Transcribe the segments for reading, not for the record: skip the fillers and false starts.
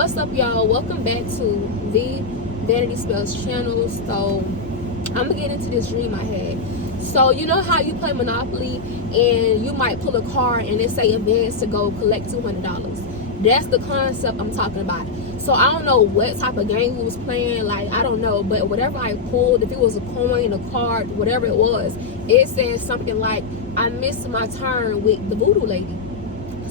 What's up, y'all? Welcome back to the Vanity Spells channel. So I'm gonna get into this dream I had. So you know how you play Monopoly and you might pull a card and it say advance to go collect $200. That's the concept I'm talking about. So I don't know what type of game we was playing, like I don't know, but whatever I pulled, if it was a coin, a card, whatever it was, it said something like I missed my turn with the voodoo lady.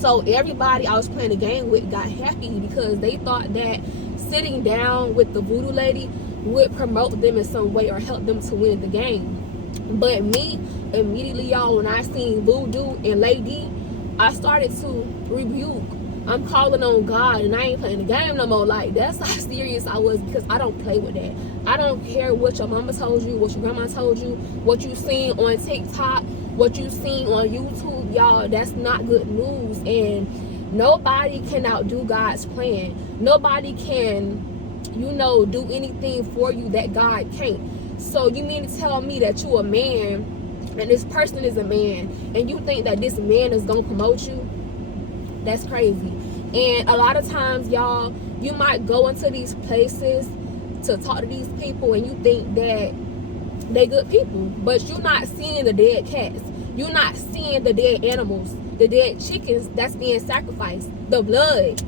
So everybody I was playing the game with got happy because they thought that sitting down with the voodoo lady would promote them in some way or help them to win the game. But me, immediately, y'all, when I seen voodoo and lady, I started to rebuke. I'm calling on God and I ain't playing the game no more. Like, that's how serious I was because I don't play with that. I don't care what your mama told you, what your grandma told you, what you seen on TikTok, what you seen on YouTube, y'all. That's not good news. And nobody can outdo God's plan. Nobody can, do anything for you that God can't. So you mean to tell me that you a man and this person is a man and you think that this man is gonna promote you? That's crazy. And a lot of times, y'all, you might go into these places to talk to these people and you think that they good people, but you're not seeing the dead cats. You're not seeing the dead animals, the dead chickens that's being sacrificed, the blood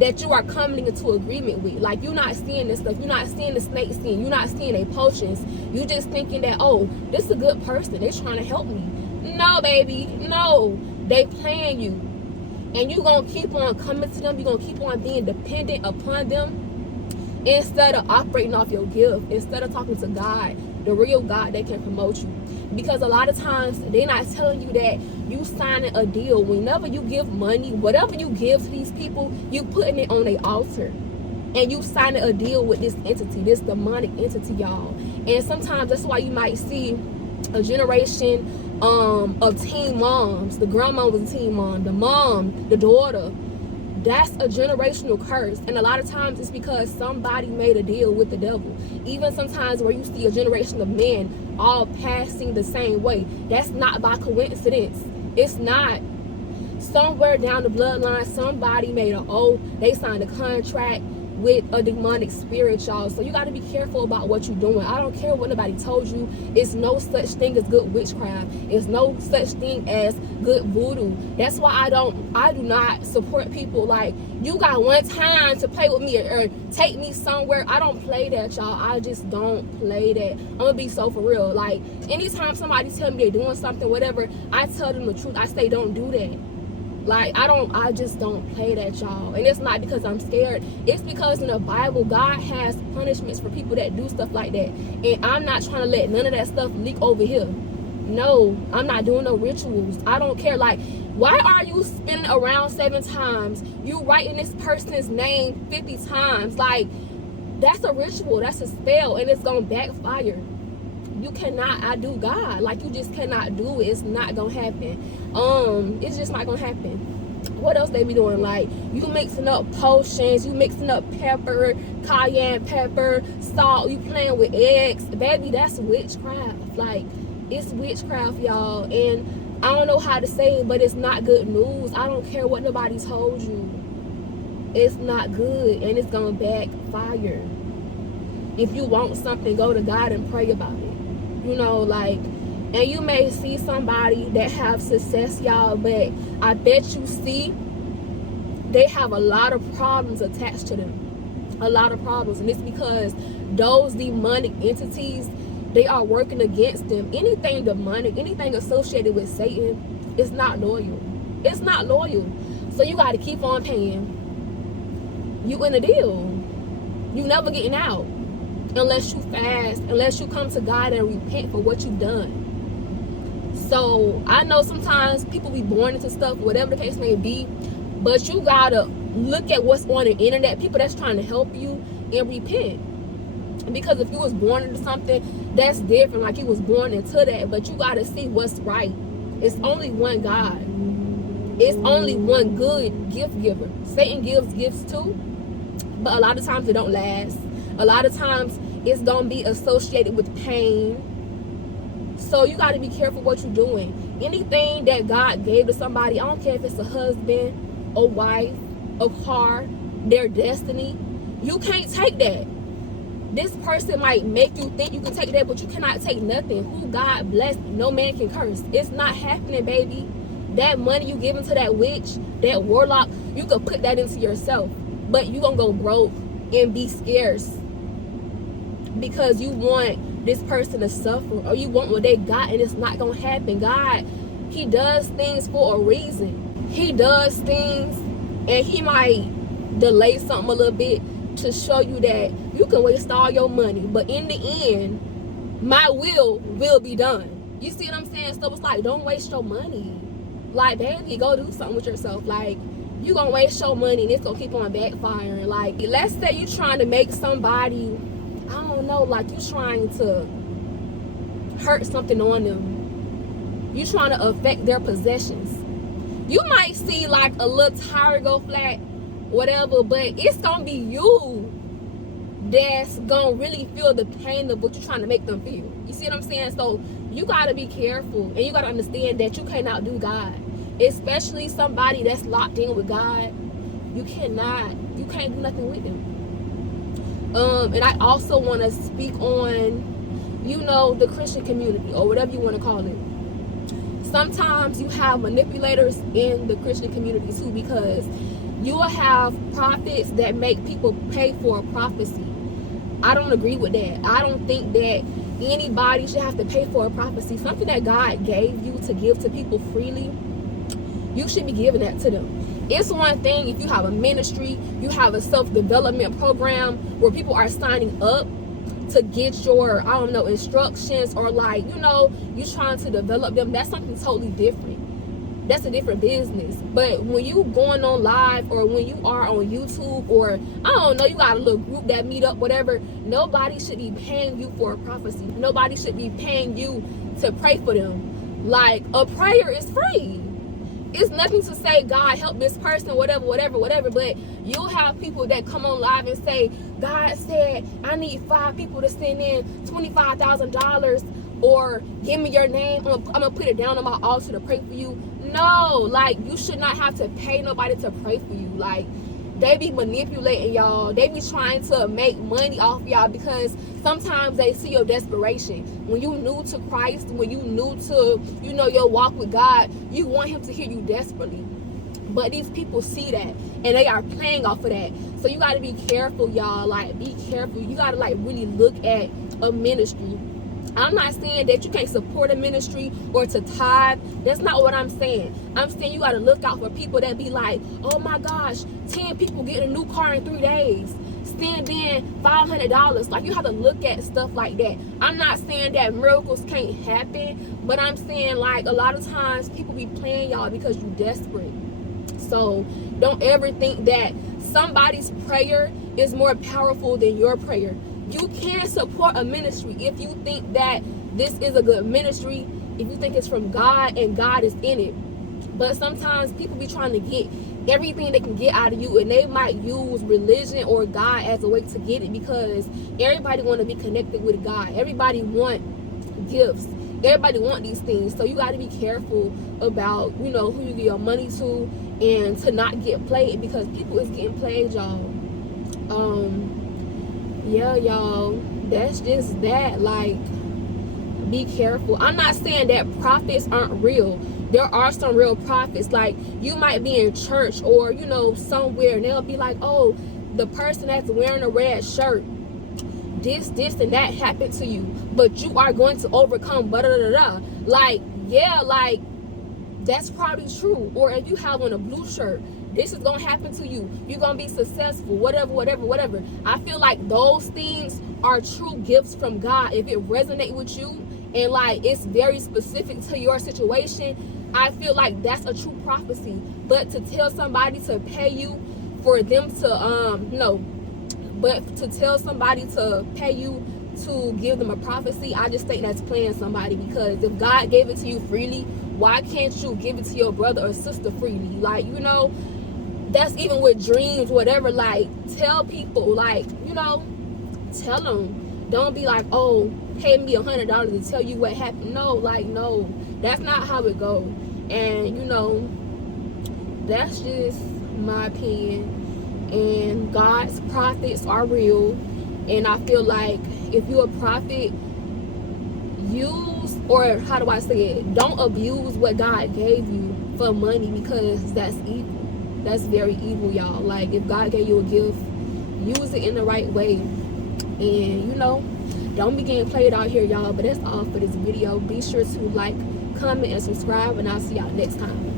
that you are coming into agreement with. Like, you're not seeing this stuff. You're not seeing the snake skin. You're not seeing their potions. You just thinking that, oh, this is a good person. They're trying to help me. No, baby. No. They playing you. And you're going to keep on coming to them. You're going to keep on being dependent upon them instead of operating off your gift, instead of talking to God, the real God that can promote you. Because a lot of times, they're not telling you that you signing a deal. Whenever you give money, whatever you give to these people, you putting it on their altar. And you signing a deal with this entity, this demonic entity, y'all. And sometimes that's why you might see a generation of teen moms. The grandma was a teen mom, the mom, the daughter. That's a generational curse. And a lot of times it's because somebody made a deal with the devil. Even sometimes where you see a generation of men all passing the same way, that's not by coincidence. It's not. Somewhere down the bloodline, somebody made an oath, they signed a contract with a demonic spirit, y'all. So you got to be careful about what you're doing. I don't care what nobody told you. It's no such thing as good witchcraft. It's no such thing as good voodoo. That's why I do not support people like, you got one time to play with me or take me somewhere. I don't play that, y'all. I just don't play that. I'm gonna be so for real. Like, anytime somebody tell me they're doing something, whatever, I tell them the truth. I say, don't do that. Like, I just don't play that, y'all. And it's not because I'm scared. It's because in the Bible, God has punishments for people that do stuff like that. And I'm not trying to let none of that stuff leak over here. No, I'm not doing no rituals. I don't care. Like, why are you spinning around 7 times? You writing this person's name 50 times. Like, that's a ritual. That's a spell. And it's going to backfire. You cannot outdo God. Like, you just cannot do it. It's not gonna happen. It's just not gonna happen. What else they be doing? Like, you mixing up potions, you mixing up pepper, cayenne pepper, salt, you playing with eggs. Baby, that's witchcraft. Like, it's witchcraft, y'all. And I don't know how to say it, but it's not good news. I don't care what nobody told you. It's not good, and it's gonna backfire. If you want something, go to God and pray about it. And you may see somebody that have success, y'all, but I bet you see they have a lot of problems attached to them. A lot of problems. And it's because those demonic entities, they are working against them. Anything demonic, anything associated with Satan is not loyal. It's not loyal. So you got to keep on paying. You in a deal. You never getting out. Unless you fast, unless you come to God and repent for what you've done. So I know sometimes people be born into stuff, whatever the case may be, but you gotta look at what's on the internet, people that's trying to help you, and repent. Because if you was born into something, that's different. Like, you was born into that, but you gotta see what's right. It's only one God. It's only one good gift giver. Satan gives gifts too, but a lot of times it don't last. A lot of times it's gonna be associated with pain. So you got to be careful what you're doing. Anything that God gave to somebody, I don't care if it's a husband, a wife, a car, their destiny. You can't take that. This person might make you think you can take that, but you cannot take nothing. Who God blessed, no man can curse. It's not happening, baby. That money you giving to that witch, that warlock, you could put that into yourself. But you gonna go broke and be scarce because you want this person to suffer, or you want what they got, and it's not gonna happen. God, he does things for a reason. He does things, and he might delay something a little bit to show you that you can waste all your money, but in the end, my will be done. You see what I'm saying? So it's like, don't waste your money. Like, baby, go do something with yourself. Like, you gonna waste your money and it's gonna keep on backfiring. Like, let's say you trying to make somebody, I don't know, like you trying to hurt something on them. You trying to affect their possessions. You might see like a little tire go flat, whatever, but it's gonna be you that's gonna really feel the pain of what you're trying to make them feel. You see what I'm saying? So you gotta be careful, and you gotta understand that you can't outdo God, especially somebody that's locked in with God. You can't do nothing with them. And I also want to speak on, you know, the Christian community, or whatever you want to call it. Sometimes you have manipulators in the Christian community too, because you will have prophets that make people pay for a prophecy. I don't agree with that. I don't think that anybody should have to pay for a prophecy. Something that God gave you to give to people freely, you should be giving that to them. It's one thing if you have a ministry, you have a self-development program where people are signing up to get your, I don't know, instructions, or like, you know, you trying to develop them. That's something totally different. That's a different business. But when you going on live, or when you are on YouTube, or I don't know, you got a little group that meet up, whatever, nobody should be paying you for a prophecy. Nobody should be paying you to pray for them. Like, a prayer is free. It's nothing to say, God help this person, whatever, but you'll have people that come on live and say, God said I need 5 people to send in $25,000, or give me your name, I'm gonna put it down on my altar to pray for you. No, like, you should not have to pay nobody to pray for you. Like, they be manipulating y'all. They be trying to make money off y'all, because sometimes they see your desperation. When you new to Christ, when you new to, you know, your walk with God, you want him to hear you desperately. But these people see that, and they are playing off of that. So you got to be careful, y'all. Like, be careful. You got to, like, really look at a ministry. I'm not saying that you can't support a ministry or to tithe. That's not what I'm saying. I'm saying you got to look out for people that be like, oh my gosh, 10 people get a new car in 3 days. Send in $500. Like, you have to look at stuff like that. I'm not saying that miracles can't happen, but I'm saying, like, a lot of times people be playing y'all because you desperate. So don't ever think that somebody's prayer is more powerful than your prayer. You can support a ministry if you think that this is a good ministry, if you think it's from God and God is in it. But sometimes people be trying to get everything they can get out of you, and they might use religion or God as a way to get it, because everybody want to be connected with God. Everybody want gifts. Everybody want these things. So you got to be careful about, you know, who you give your money to, and to not get played, because people is getting played, y'all. Yeah, y'all, that's just that. Like, be careful. I'm not saying that prophets aren't real. There are some real prophets. Like, you might be in church, or, you know, somewhere, and they'll be like, oh, the person that's wearing a red shirt, this and that happened to you, but you are going to overcome, blah, blah, blah, blah. Like, yeah, like, that's probably true. Or if you have on a blue shirt, this is gonna happen to you. You're gonna be successful, whatever. I feel like those things are true gifts from God. If it resonates with you, and like it's very specific to your situation, I feel like that's a true prophecy. But to tell somebody to pay you for them to but to tell somebody to pay you to give them a prophecy, I just think that's playing somebody. Because if God gave it to you freely, why can't you give it to your brother or sister freely? Like, you know, that's even with dreams, whatever. Like, tell people, like, you know, tell them. Don't be like, oh, pay me $100 to tell you what happened. No, like, no, that's not how it goes. And, you know, that's just my opinion. and God's prophets are real. And I feel like if you're a prophet, use, or how do I say it, don't abuse what God gave you for money, because that's evil. That's very evil, y'all. Like, if God gave you a gift, use it in the right way. And you know, don't be getting played out here, y'all. But that's all for this video. Be sure to like, comment, and subscribe, and I'll see y'all next time.